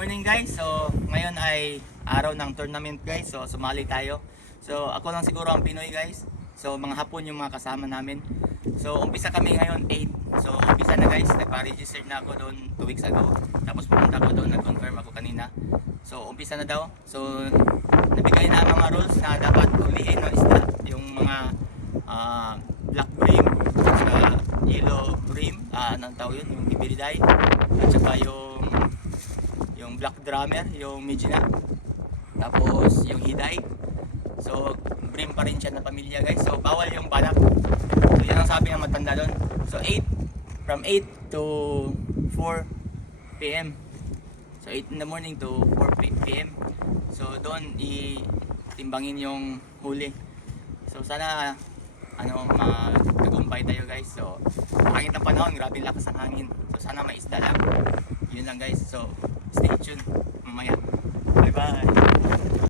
morning guys. So ngayon ay araw ng tournament guys. So sumali tayo. So ako lang siguro ang Pinoy guys. So mga Hapon yung mga kasama namin. So umpisa kami ngayon 8. So umpisa na guys. Nagpa-register na ako doon 2 weeks ago. Tapos pumunta ako doon, nag-confirm ako kanina. So umpisa na daw. So nabigay na ang mga rules na dapat hulihin ng isda. Yung mga black bream, saka yellow bream, anong tawag yun? Yung ibiriday. At saka yung black drummer, yung midgina. Tapos yung hiday. So bream pa rin siya na pamilya guys. So bawal yung banak. So yan ang sabi ng matanda doon. So from 8 to 4 PM. So 8 in the morning to 4 PM. So doon itimbangin yung huli. So sana magtagumpay tayo guys. So pangit ng panahon, grabe lakas ng hangin. So sana may isda lang. Yun lang guys. So stay tuned.